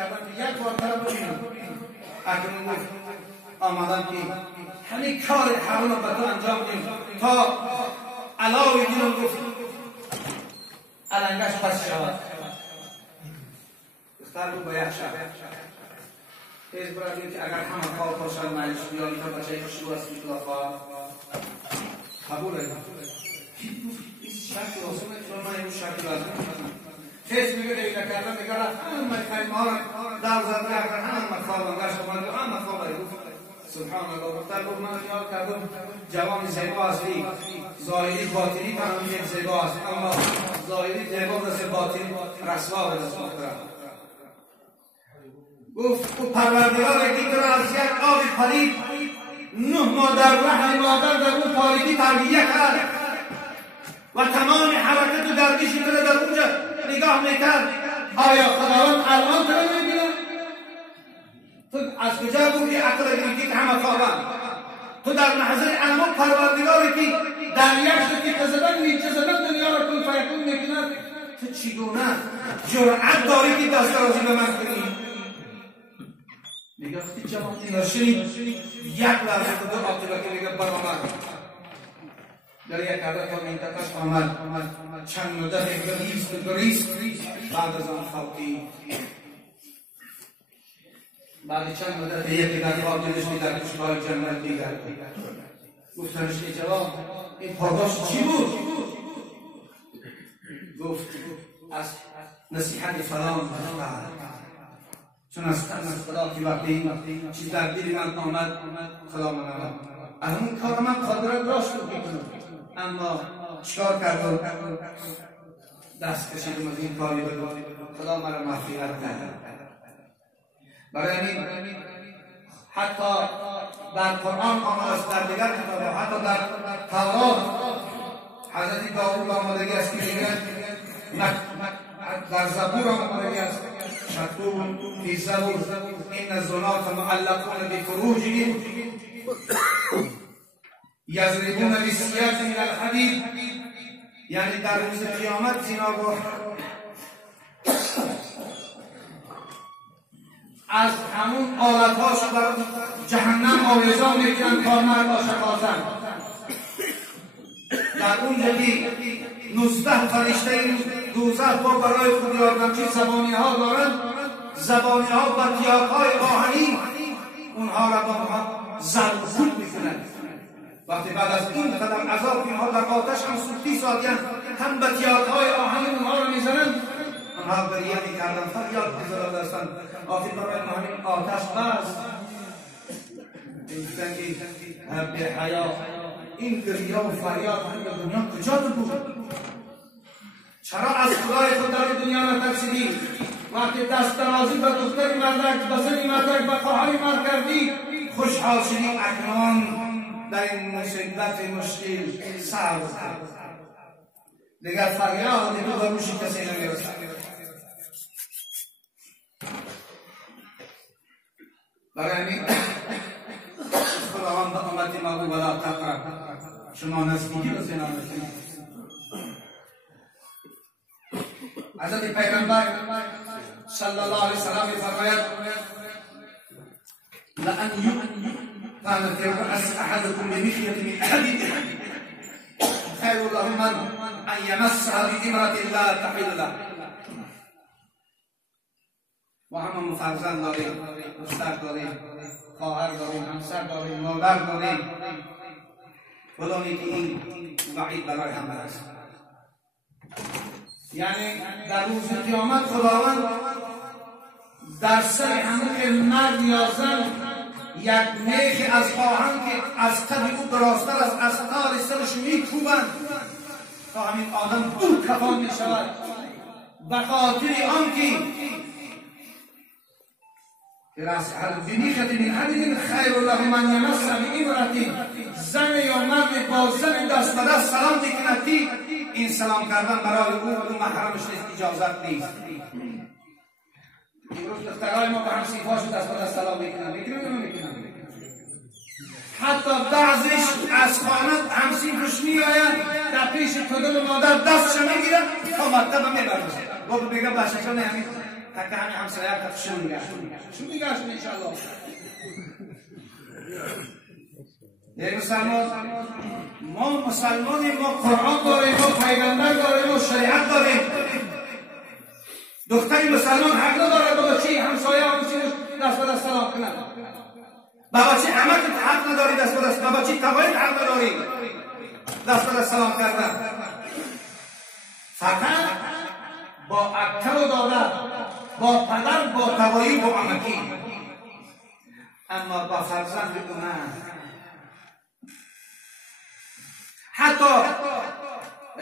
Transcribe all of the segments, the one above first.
میکردم که یک بار طرف ببینم اکنون گفت آمدم که همین کار حرام رو به تو انجام دیم تا علاوه دینم گفت علنگش پس شود دختر بود با یک شب تیز برادیم که اگر همه خواه باشن معیش بیایی تا بچه شروع است میتلا خواه قبول هایی این شکل آسمه چون من این شکل لازم تیز میگه دیگه کردم میگه همه خیلی مارم در زنده اگر همه خواه بنگشت بانده همه خواه بایی سبحان الله دختر بود من خیال کردم جوان زیبا اصلی ظاهری باطنی کنم یک زیبا است اما ظاهری زیبا بسه باطنی رسوا بدست مخترم گفت پروردگار که تو را از یک آب پلید 9 مادر و مادر در اون پالیدی تربیه کرد و تمام حرکت و گردش تو را در اونجا نگاه میکرد آیا خداوند الان تو را میبینه؟ تو از کجا بود که عقل گرفتی که همه خوابند تو در محضر علم پروردگاری که در یک شکل زدن نیچه زدن دنیا را کن فیکون میکند تو چگونه جرأت داری که دست درازی به من کنی میگه وقتی جوان اینا شنید یک لحظه تو عاقبت که میگه برآمد در یک عدد تا منطقهش آمد چند مدت گریست بعد از آن خوابی بعد چند مدت یک دیگر خواب دیدش که در کشورهای جنت دیگر گفتنش که جوان این پاداش چی بود؟ گفت از نصیحت فلان چون از خدا که وقتی چیز در دل من آمد خدا من آمد از اون کار من قادرت راست بکنم اما چکار کردم دست کشیدم از این کاری بگم خدا مرا مغفرت کرد برای همین حتی در قرآن آمده است در دیگر کتاب حتی در تورات حضرت داوود آمدگی است که میگه در زبور آمدگی است مكتوب في الزبور إن الزناة معلقون بفروجهم يضربون بالسياف من الحديد یعنی در روز قیامت زناگاه از همون آلتهاش بر جهنم آویزان میکنن تا مرد آشقازن در اونجا که 19 فرشته دوزخ با برای خود یاردمچی زبانی ها دارند زبانی ها با تیاق های آهنی اونها را با اونها ضرب و کول میکنند وقتی بعد از این قدم عذاب اینها در آتش هم سوختی سادیان هم با تیاق های آهنی اونها را میزنند اونها گریه میکردن فریاد میزدند هستند آخر برای همین آتش بس گفتن که رب حیا این گریه و فریاد همین دنیا کجا بود چرا از خدای خود در دنیا نترسیدی وقتی دست درازی به دختری مردک به زنی مردک به خواهری مرد کردی خوشحال شدی اکنون در این مصیبت مشکل صبر دیگر فریاد تو به روش کسی نمیرسد برای همین خداوند به امت ما گفت ولا تقرب شما نزدیکی رو زنا نکنید حضرت پیغمبر صلی الله علیه وسلم فرماید لأن كان في رأس أحدكم بمخيط من حديد خير له من أن يمسها بإمرة لا تحل له و همه مفرزن داریم دختر داریم خواهر داریم همسر داریم مادر داریم بدانید که این وعید برای همه است یعنی در روز قیامت خداوند در سر همه که مرد یا زن یک میخ از آهن که از قد او درازتر از استار سرش میکوبند تا همین آدم دور کفان میشود به خاطر آنکه بمیخت من حدید خیر له من یمس بامرأة زن یا مرد با زن دست به دست سلام میکند این سلام کردن برای او محرمش نیست اجازت نیست امروز دخترهای ما به همسیفاش دست به دست سلام میکنن حتی بعضیش از خانه همسیفش میآید در پیش پدر و مادر دستش میگیرن تا مطلب میبرد بابا بگم بچه همین تک همین همسایه قطشون میگشت چون میگشت انشاءالله یک مسلمان ما مسلمانیم ما قرآن داریم ما پیغمبر داریم ما شریعت داریم دختری مسلمان حق نداره با بچه همسایه دست به دست سلام کنه با بچه عمت حق نداری دست به دست با بچه تبایت حق نداری دست به دست سلام کردن فقط با اکتر و دادر با پدر با تبایی با عمکی اما با فرزند اونم حتی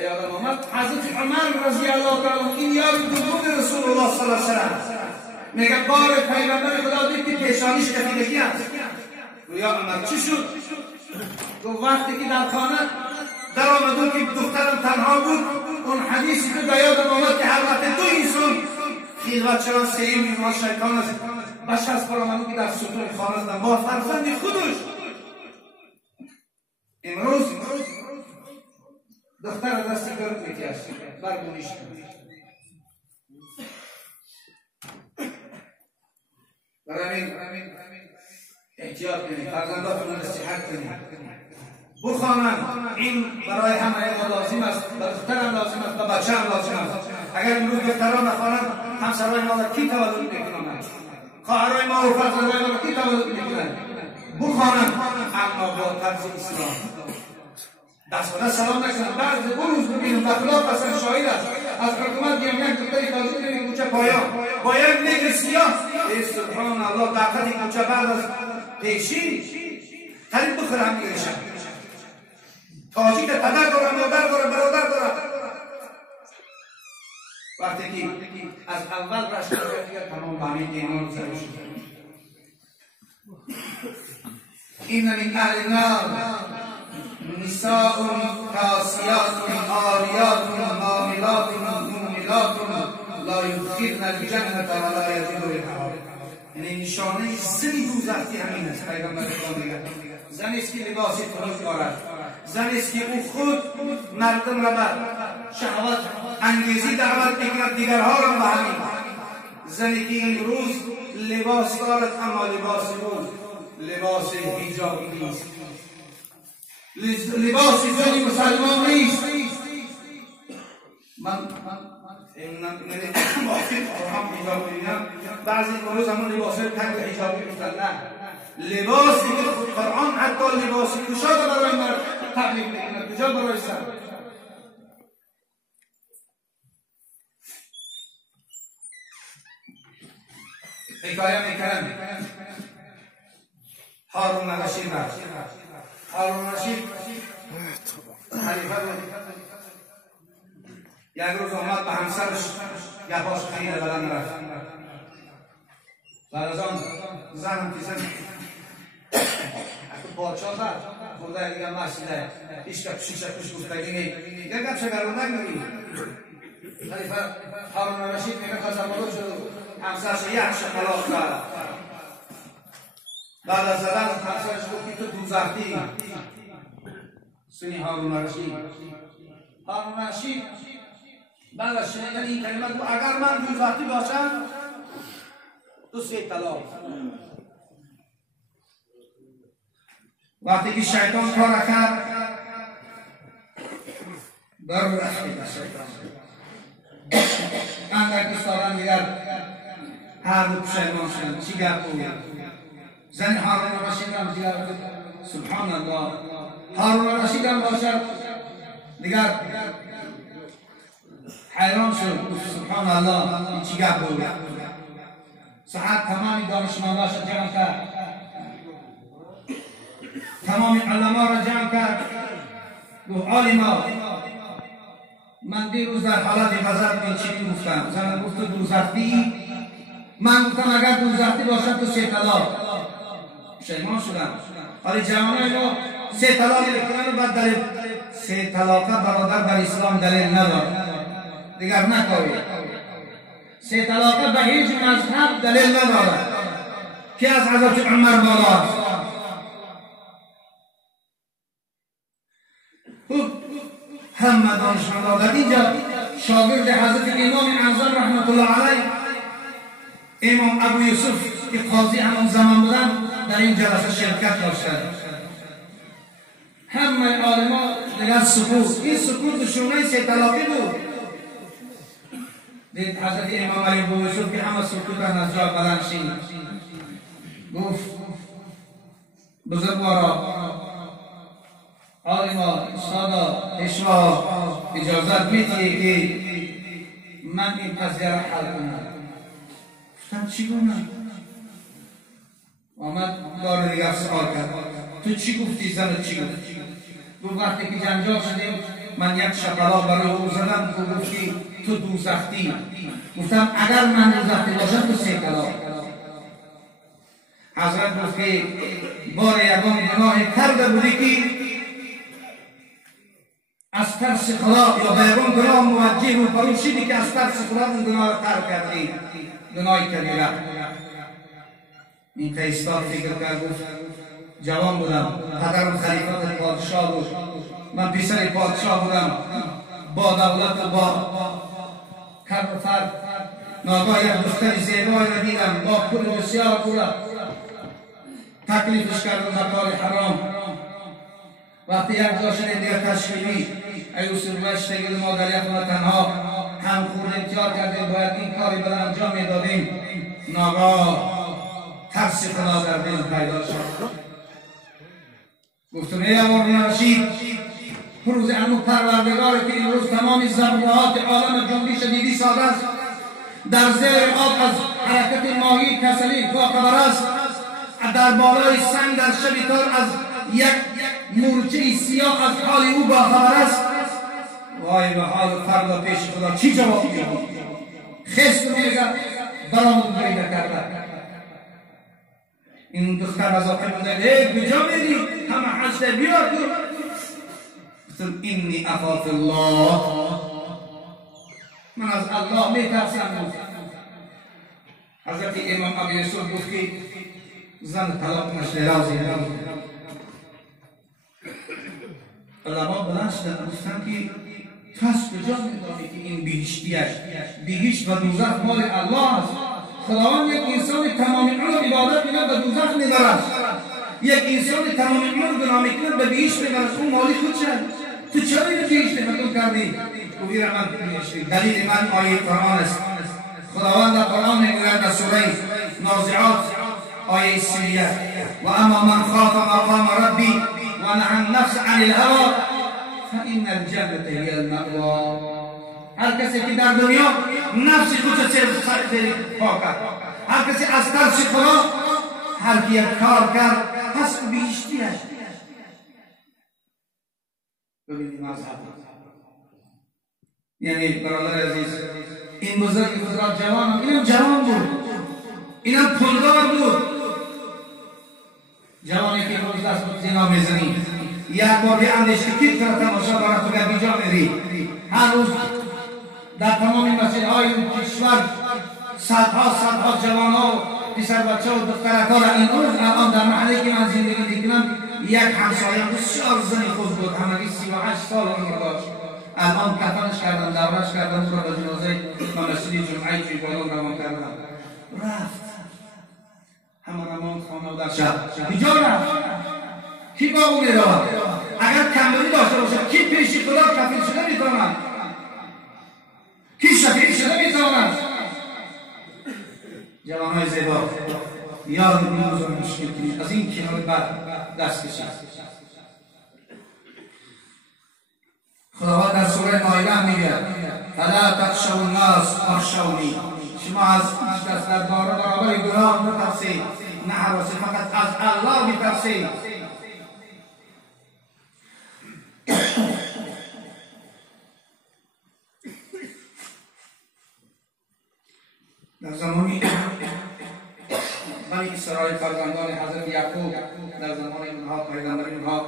یادم آمد حضرت عمر رضی الله تعالی این یاد دوم رسول الله صلی الله علیه وسلم میگه بار پیغمبر خدا دید که پیشانیش کفیدگی است یا عمر چی شد؟ گفت وقتی که در خانه در آمدون که دخترم تنها بود اون حدیثی که به یادم آمد که البته دو انسان خیلوت چرا سیم ایمان شیطان است بشر از فرامانو که در سطور خانه است با فرزند خودش امروز دختر دستی گرد میتیاست برگونیش برای احتیاط کنید فرزنداتون نصیحت کنید بخوانند این برای همه ما لازم است برای دخترم لازم است و بچه هم لازم است اگر امروز دختران نخوانند همسرهای ما را کی تولد میکنند خواهرهای ما و فرزندهای ما را کی تولد میکنند بخوانند اما با طرز اسلام دست به دست سلام نکنند بعض بروز ببینیم بخلاف اصلا شاهد است از حکومت یک دختری تازه ببینیم کوچه پایان با یک نگر سیاه سبحان الله طاقت کوچه بعد از پیشی قریب بخوره هم میگرشن تاجی که پدر داره مادر داره برادر داره وقتی که از اول رشد داره دیگر تمام به همین ایمان زده شده این من اهل النار نساء کاسیات عاریات حاملات مؤمنات لا یدخلن الجنة ولا یزیدها یعنی نشانه زنی دوزخی همین است پیغمبر خدا میگه زنی است که لباس تنگ دارد زنی است که او خود مردم را به شهوت انگیزی دعوت میکند دیگرها را به همین زنی که این روز لباس دارد اما لباس او لباس حجابی نیست لباس زنی مسلمان نیست من بعضی روز همون لباسای تنگ حجابی میگفتن نه لباسی که قرآن حتی لباسی کشا را برای مرد تبلیغ میکنه کجا برای زن حکایه میکنن هارون رشید خلیفه بود یک روز آمد به همسرش گپاش خیلی بلند رفت بعد از آن زنم که زن اگه پادشاه زد خورده دیگه مسئله هیچ که پیش گفتگی نی یک گپ شگرونک نگی خلیفه هارون رشید میگه خزمالو شد همسرش یک شکلات کرد بعد از زدن همسرش گفت تو دوزختی سنی هارون رشید بعد از شنیدن این کلمه گفت اگر من دوزختی باشم تو 3 طلاق وقتی که شیطان کار کرد بر رسید شیطان اندکی سالان دیگر هر دو پشیمان شدند چی گپ بود زن هارون رشید هم دیگر سبحان الله هارون رشید هم باشد دیگر حیران شد سبحان الله این چی گپ بود ساعت تمامی دانشمنداش را جمع کرد تمامی علما را جمع کرد گفت عالما من دیروز در حالت غضب این چی گفتم زن گفت دوزختی من گفتم اگر دوزختی باشد تو 3 طلاق پشیمان شدم ولی جوانای ما 3 طلاق میکنن و بعد دلیل 3 طلاقه برادر در اسلام دلیل ندارد دیگر نکاوید 3 طلاقه به هیچ مذهب دلیل ندارد که از حضرت عمر بالاست همه دانشمندان در اینجا شاگرد حضرت امام اعظم رحمت الله علیه امام ابو یوسف که قاضی همون زمان بودن در این جلسه شرکت داشتند. همه عالمان دیگر سکوت، این سکوت نشونه سه طلاقی بود. دید حضرت امام ابو یوسف که همه سکوت از جا بلند شد، گفت بزرگوارا، عالمان، استادا، پیشوا، اجازت میدی که من این قضیه را حل کنم؟ گفتم چی کنم؟ آمد دار دیگر سوال کرد، تو چی گفتی؟ زن چی گفتی؟ گفت وقتی که جنجال شدیم من یک شپلا برای او زدم، تو گفتی تو دوزختی. گفتم اگر من دوزختی باشم تو سه کلام. حضرت گفت که بار یگان گناه کرده بودی که از ترس خدا یا به یگان گناه موجه و پروشیدی که از ترس خدا اون گناه را ترک کردی، گناه کبیره. این که ایستاد فکر کرد، گفت جوان بودم، پدرم خلیفت پادشاه بود، من پسر پادشاه بودم، با دولت و با کر و فر. ناگاه یک دختر زیبایی را دیدم با پول بسیار پول، تکلیفش کردم در کار حرام. وقتی یک جا شدیم دیگر تشکیلی یوسف رشتگی ما در یک خانه تنها هم خود انتیار کردیم، باید این کاری بر انجام میدادیم. ناگاه ترس خدا در دل پیدا شد. گفتم ای امام رشید، روز امو پروردگار که امروز تمام ضرورات عالم جنبی شدیدی ساده است، در زیر آب از حرکت ماهی کسلی باخبر است، در بالای سنگ در شب تار از یک مورچه سیاه از حال او باخبر است. وای به حال فردا پیش خدا چی جواب میدی؟ خست میگه برامون پیدا کرده. این دختر از آقای بوده کجا میری؟ همه حج بیار کن. گفتم اینی اخاف الله، من از الله میترسم. حضرت امام ابو یوسف گفت که زن طلاق نشده راضی. علما بلند شدن گفتن که تو از کجا میدانی که این بهشت و دوزخ مال الله است؟ خداوند یک انسان تمام عمر عبادت میکند به دوزخ میبرد، یک انسان تمام عمر گناه میکند به بهشت میبرد. اون مالی خود شد، تو چرا این بهشت تفکر کردی؟ گویی را من دلیل من آیه قرآن است. خداوند در قرآن میگوید در سوره نازعات آیه 31 و اما من خاف مقام ربی و نهى النفس عن الهوى فإن الجنة هي المأوى. هر کسی که در دنیا نفس خودش سر پا کرد، هر کسی از ترس خدا هر کی یک کار کرد پس بهشتی است. ببینید مذهب یعنی برادر عزیز، این بزرگ بزرگ جوان، اینم جوان بود، اینم پولدار بود. جوانی که روز دست بود زنا میزنی، یک بار بیاندیش که کی طرف تماشا برای تو گر بیجا میری. هر روز در تمام مسجدهای کشور صدها جوان ها، پسر بچه و دخترکا را این روز الان در محله که من زندگی میکنم یک همسایه بسیار زنی خود بود، همگی 38 سال عمر داشت. الان کفنش کردن، دورش کردن، او را به جنازه و مسجد جمعه توی بالون روان کردن. رفت همه روان خانه و در شهر کجا رفت؟ کی با او میرود؟ اگر کمبری داشته باشد کی پیش خدا کفیل شده میتواند؟ کی شفیع شده میتواند؟ جوانهای زیبا یاد این روز مشکل کنید، از این کنار بعد دست کشید. خداوند در سوره مائده میگه فلا تخشوا الناس واخشونی، شما از هیچ کس در برابر گناه نترسید، نه حراسی، فقط از الله بترسید. در زمانی بنی اسرائیل فرزندان حضرت یعقوب، در زمان اونها پیغمبر اونها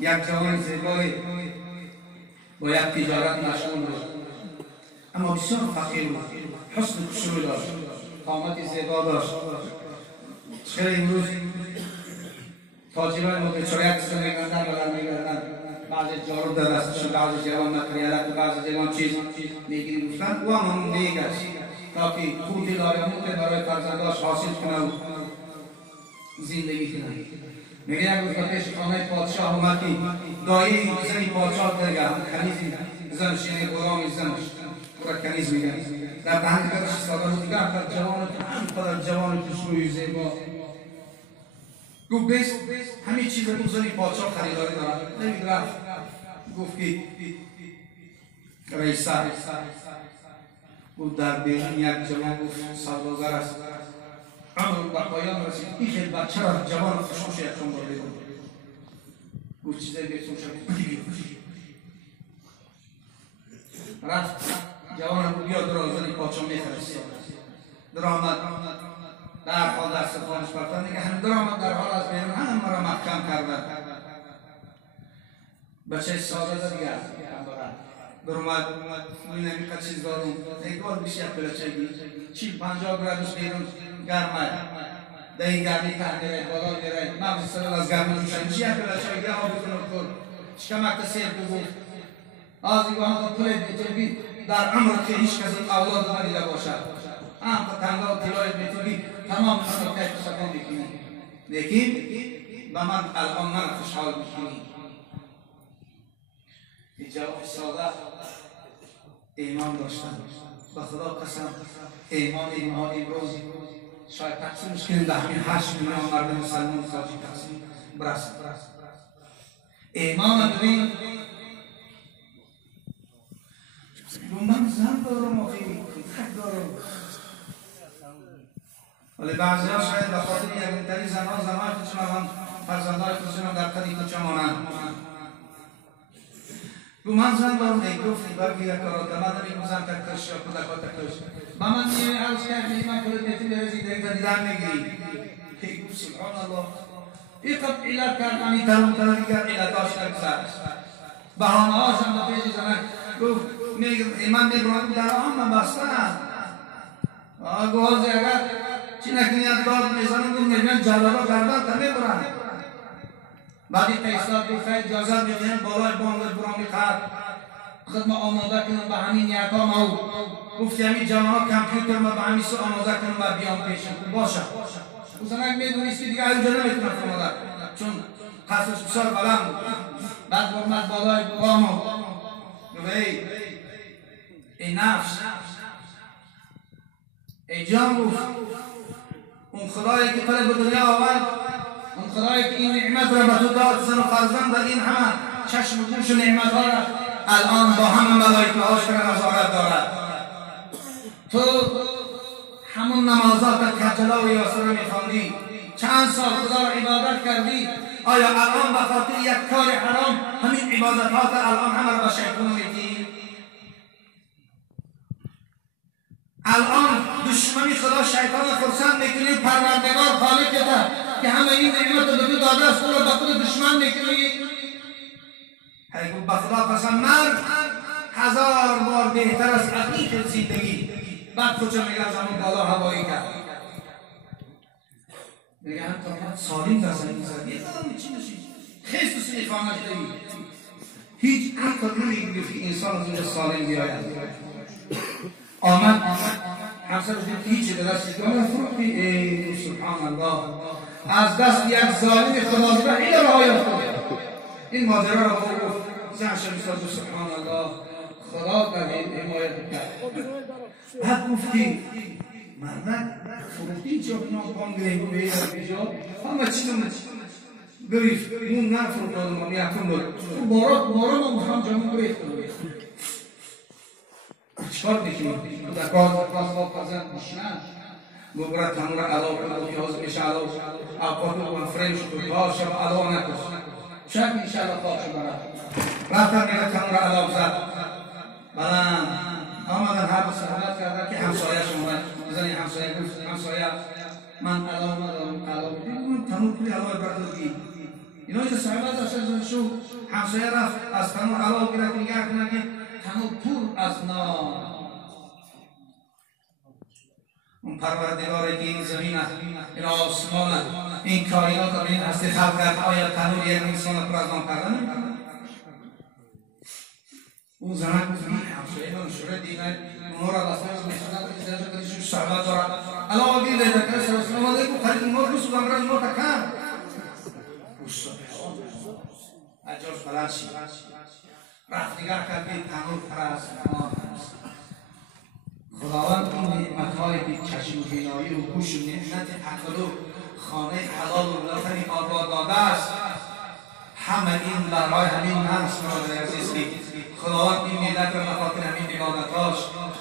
یک جوان زیبایی با یک تجارت مشغول بود، اما بسیار فقیر بود، حسن خشوع داشت، قامت زیبا داشت. چرا امروز تاجران متشایع کسی میگردن بلند میگردن، بعضی جارو در دستشون، بعضی جوان مکریالک و بعضی جوان چیز میگیری گفتن او هم همون دیگه است. تا که قوت لایموت برای فرزنداش حاصل کنه و زندگی کنه. میگه یک روز پیش خانه پادشاه اومد که دایه زنی پادشاه درگه کنیزی زنش یعنی غلام زنش پورا کنیز میگه در دهن گرش ساده رو دیگه همینقدر جوان خوشروی زیبا گفت بیست همین چیز رو زنی پادشاه خریداری دارد نمید رفت گفت که رئیس گفت در بیرون یک جوان گفت سوداگر است عمر به پایان رسید این خیلی بچه را جوان خوشوش یکشون بار بیرون گفت چیزایی بیرون شد رفت جوان رو بیا درا زنی پادشاه میخرست در آمد در حال در سفانش برتن دیگه هم در آمد در حال از بیرون همه را محکم کرده بچه ساده دیگه در اومد نمیخواد چیز دارم ایگار بیشی یک بلچه گیر 40-50 گرادوس بیرون گرمه در این گرمی تحمیره بالا میره مغز سرال از گرمی روشن چی یک بلچه گیر آبی کنم کن شکمک سیر بگو آزیگاه هم پوله بیتوگی در عمر که هیچ کسی اولاد ندیده باشد هم که تنگا و تیلای بیتوگی تمام نمکه سکن بکنی لیکن به من الان من خوشحال بکنی جواب ساده ایمان داشتن به خدا قسم ایمان اینها امروز شاید تقسیمش کنیم در همین 8 میلیون مرد مسلمان خارجی تقسیم برسد ایمان ببین من زن دارم آخی خط دارم ولی بعضی ها شاید به خاطر یکتری زنان که چون فرزندهای خودشون در طریق چه مانند رو من زن دارم ای گفتی برگی یک کارات من نمی زن تکتش یا کودکات تکتش با من نیمی عرض کردی من کلت نیتی برزید یک دیدن میگیری ای گفت سبحان الله ای قد علت کرد من ای ترون دیگر علتاش نگذر بهانه هاشم با پیش زنک گفت من میگرم در آن من بستن گوازی اگر چی نکنی از داد میزنم گفت میگن جلالا گردن تا میبرن بعدی پیستاد گفت اجازت میدیم بالای بانگل برامی خرد خود ما آماده کنم به همین نیتا ما گفتی همین جوان ها کمپیوتر ما به همین سو آماده کنم و بیام پیشم باشه بزنک میدونیست که دیگه اینجا نمیتونم آماده چون قصرش بسیار بلند بعد برمد بالای بامو گفت ای نفس ای جان گفت اون خدایی که تو به دنیا آورد اون خدایی که این نعمت را به تو داد زن و فرزند این همه چشم و گوش و نعمت ها را الان با همه ملائکه هاش را نظارت دارد تو همون نمازات کجلا و یاسر را میخواندی چند سال خدا را عبادت کردی آیا الان به خاطر یک کار حرام همین عبادتات الان همه را به شیطان میدی الان دشمنی خدا شیطان خرسند میکنی پروردگار خالقته که همه این نعمت رو به داده است رو به خود دشمن میکنی هی گفت به خدا قسم مرگ 1000 بار بهتر از حقیقت زندگی بعد کجا میگه از همون بالا هوایی کرد میگه هم تا سالیم در زمین زد یه قدم چی نشید خیست و سلیفانش دهید هیچ عقل نمیگه که انسان از اینجا سالم بیاید آمد همسر دید هیچی به دست کنه فروختی سبحان الله از دست یک ظالم خداوند این رعایت کنه این ماجرا را گفت زن شمیساد سبحان الله خدا در این حمایت کرد بعد گفتی مردک فروختی چه اکنام پانگره بیجا همه چیزم گریف اون نه فروختادم من یکم بود بارا من بخوام جامعه گریف چکار میکنی؟ در باز پزند میشنن گوبرا تنور علاو کنه پیاز میشه علاو آقاتو کن فرنش تو باز شب علاو نکن شب انشاءالله خواهش برد رفتن میره تنور علاو زد بلند آمدن هر بس صحبت کردن که همسایه شما بزنی همسایه گفت همسایه من علاو ندارم علاو دیدم تنور پولی علاو بردارگی اینا که صحبت ازش شو همسایه رفت از تنور علاو گرفت نگاه کنه که تنور پر از نار اون پروردگاری که این زمین است این آسمان است این کائنات را به این هستی خلق کرد آیا تنور یک انسان پر از نار کردن نمی‌کنه اون زمان گفت من همسایه من شده دیگه اون را دستان از مشهدان اجازه کنیشون صحبت دارم الان آگه لیده کنه سرسلام آده که خرید اون را رسول امران اون را تکن اجاز بلند شد رفت نگاه کرد که تنور پرست خداوند این نعمت‌های که چشم و بینایی و گوش و نعمت عقل و خانه حلال و وطن آباد داده است همه این برای همین نفس برادر عزیز که خداوند این ملت را بخاطر همین عبادت‌هاش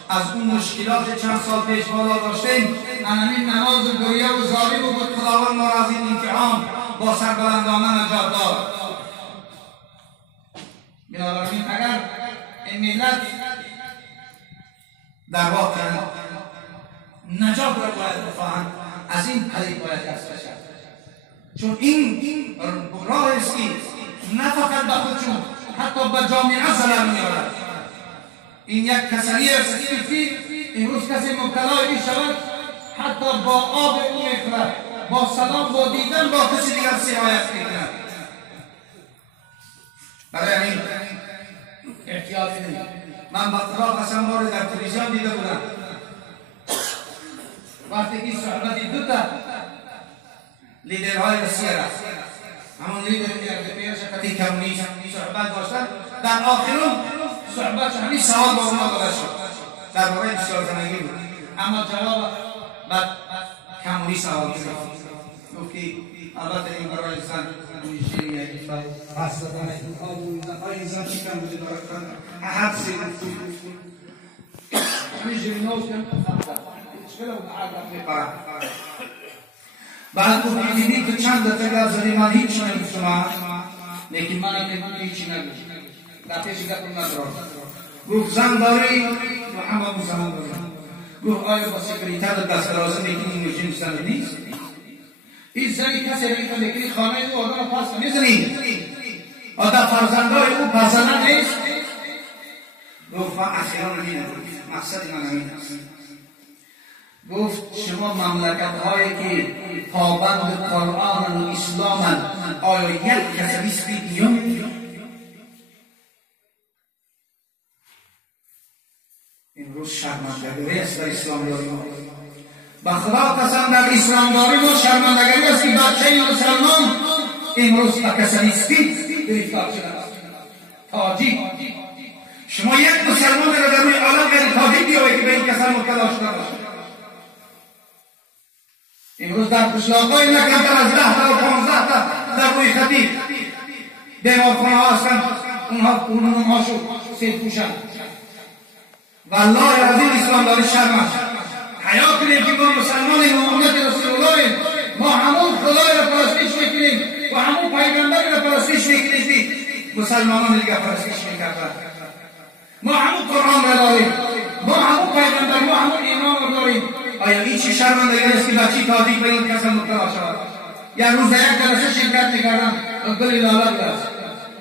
از اون مشکلات چند سال پیش بالا داشتیم همین نماز و گریه و زاری بود خداوند ما را از این امتحان با سربلندانه نجات داد. بنابراین اگر این ملت در واقع نجات را باید بخواهند از این طریق باید دست بشد چون این راه است که نه فقط به خودشون حتی به جامعه ضرر می‌آورد. این یک کسری است که امروز کسی مبتلا این شود حتی با آب او می‌خورد با سلام با دیدن با کسی دیگر سرایت می‌کند. برای همین احتیاط کنید. من بطرا قسم بار در تلویزیون دیده بودم وقتی که صحبتی دوتا لیدرهای روسیه را همون لیدر شرکتی کمونیست صحبت داشتن در آخرون صحبت همین سوال با اونا داده شد درباره بسیار زندگی بود اما جواب بعد کمونیست سوال کرد گفت که البته این برای انسان میشه یک اصلا برای انسان چی کم بوده برای حدثی میشه نوز کم بعد گفت دیدی تو چند دفعه از من هیچ نمی‌شما لیکن من هیچی نگوشم در پیش گفتم ندارم گفت زن داری و همه زن داری گفت آیا با سکریتر دست درازه میکنی این مجین زن نیست این زنی کسی ریخت میکنی خانه او آدم پاس میزنی آدم فرزندای او پسنده نیست گفت من اخیران همینه مقصد من همین است گفت شما مملکت هایی که پابند قرآن و اسلام آیا یک کسی نیستی یا امروز شرمندگری است در اسلامداری ما به خدا قسم در اسلامداری ما شرمندگری است که بچه مسلمان امروز به کسی نیستی گرفتار شده است تاجیک شما یک مسلمان را در روی عالم غیر تاجیک بیاوید که به این کسان مبتلا شده باشد امروز در قشلاق‌های نکمتر از 10 تا و 15 تا در روی خطیب بیمارخانه ها هستند اونها شد سید پوشند والله عظیم اسلام داری شرم است حیا کنیم که ما مسلمان امت رسول الله ما همون خدای را پرستش میکنیم و همون پیغمبری را پرستش میکنیم مسلمانان دیگر پرستش میکردند ما همون قرآن را داریم ما همون پیغمبر ما همون ایمان را داریم آیا این چی شرمندگی است که بچی تاجیک به این کسان مبتلا شود یک روز یک جلسه شرکت میکردم گل لالت است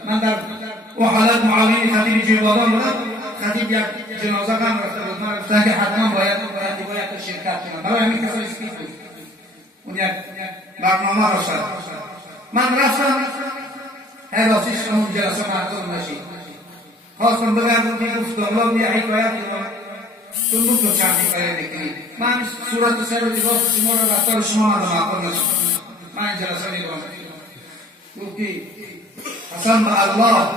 من در او حالت معاون خطیب جیبادان بودم خطیب یک جنازه غم رفته بود من گفتم که حتما باید شرکت کنم برای همین کسان اسپیک بود اون یک برنامه را شد من رفتم حراسیش اون جلسه مردم نشید خواستم بگردم که گفت داملان یه حکایت تون تو چند حکایت بکنید من صورت سر و لباس شما را رفتار شما من معقول نشد من این جلسه میدونم گفت که قسم به الله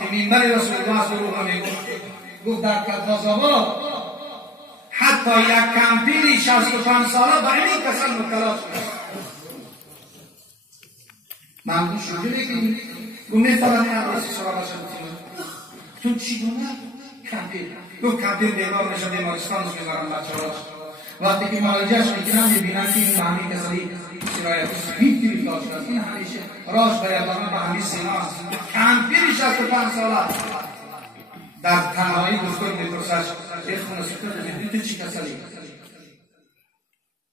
که منبر رسول الله صلی الله علیه گفت در کتازآباد حتی یک کمپینی 65 ساله به این کسان مبتلا شده من گفت شده بکنید گفت میفهمم این عباسی سراغ شد تو چی گونه؟ کمپین گفت کمپین بیمار نشد بیمارستان رو بیمارم بچه هاش وقتی که مراجعش میکنم میبینم که این به همین کسانی سرایت هیچ گرفتار شده است این همیشه راش باید به همین سینا است کمپین 65 ساله در تنهایی دکتر میپرسش یک خونه سکت تو چی کسانی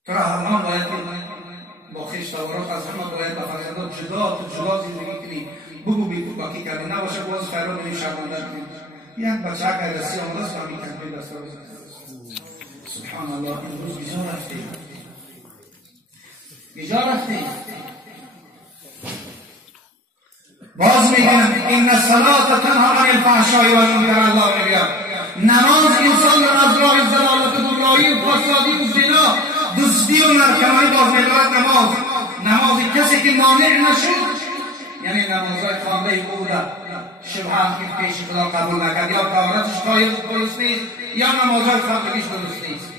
تو را همان باید با خویش تورات از همه باید به فرزندان جدا زندگی کنی بگو بی تو باقی کرده نباشه باز فرار کنیم شرمنده کنیم یک بچه اگر دستی آمده است همین کمپین دسته سبحان الله امروز بیجا رفتیم باز میگن این الصلاة تنها عن الفحشاء والمنکر. الله میگه نماز انسان را از راه ضلالت و گمراهی و فسادی و زنا دزدی و ناکامی باز می‌دارد. نماز کسی که مانع نشد، یعنی نمازهای خوانده بود شبهه که پیش خدا قبول نکرد، یا طهارتش درست نیست یا نمازهای خواندگیش درست نیست.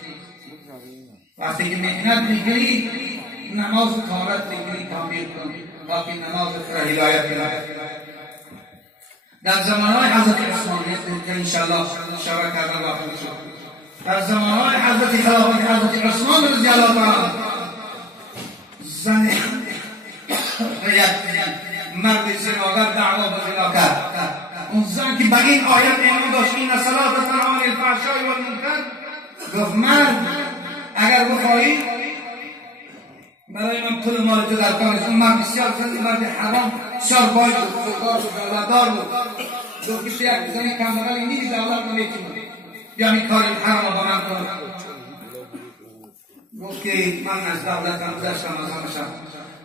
وقتی که محنت می‌کنی نماز طهارت می‌کنی تعمیر کنی باقی نماز را هدایت کنی. در زمانهای حضرت عثمان که انشاءالله شرح کردن واقع شد، در زمانهای حضرت خلافت حضرت عثمان رضی الله تعالی زن مرد زناگر دعوا به زنا کرد. اون زن که به این آیت ایمان داشت این الصلاة تنها عن الفحشاء والمنکر، گفت مرد اگر بخواهی برای من پول مال تو در کار است. اون مرد بسیار مرد حرام بسیار باید بود، خوددار بود، دولتدار بود. گفت که یک زنی کمبغلی نیست دولت رو نمیتونه بیانی کار حرام رو با من کن. گفت که من از دولتم گذشتم از همشم،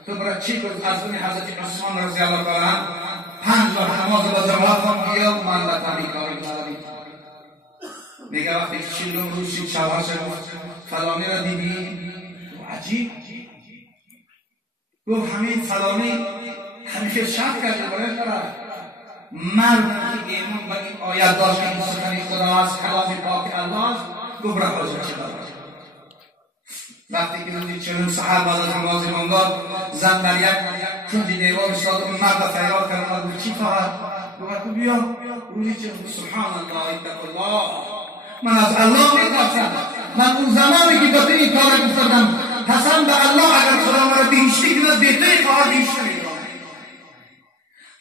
تو برای چی گفت؟ از اون حضرت عثمان رضی الله تعالی عنه 5 وقت نماز با جماعت خوند یا من بتانی کاری کردم. میگه وقتی که چیلون روز شد شوهرش گفت فلانی را دیدی؟ عجیب. گفت همین فلانی همیشه شک کرده برای طرف مرد که ایمان به این آیت داشت که سخن خدا است، کلام پاک الله است، گفت را حاضر چه دارد. وقتی که روزی چنین صحابه بعد از نماز بامداد زن در یک کنج دیوار ایستاد، اون مرد فریاد کرد گفت چی خواهد؟ گفت بیا. روزی چنین سبحان الله اتقوا الله، من از الله میترسم. من اون زمانی که گفته این کار گفتم قسم به الله اگر خدا مرا بهشتی کند بهتری خواهد بهشت میداد.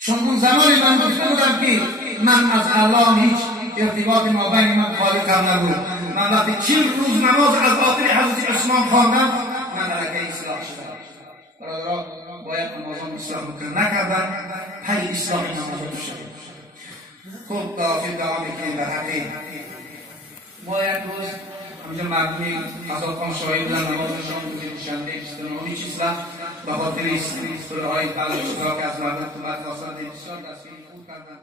چون اون زمانی من گفته بودم که من از الله هیچ ارتباط ما بین من خالقم نبود. من وقتی 40 روز نماز از خاطر حضرت عثمان خواندم من درجه اصلاح شدم. برادران باید نمازان اصلاح بکنم نکردم پی اصلاح نمازان شد. خوب دافی دعا میکنیم در حقیق. ما یک روز همجا مردمی قضاقان شاهی بودن نمازشان بودیم شنده اجتنامی چیزلا به خاطر سوره های تعلق شده که از مردم تو مدرسه بسیار دستگیری خوب کردن.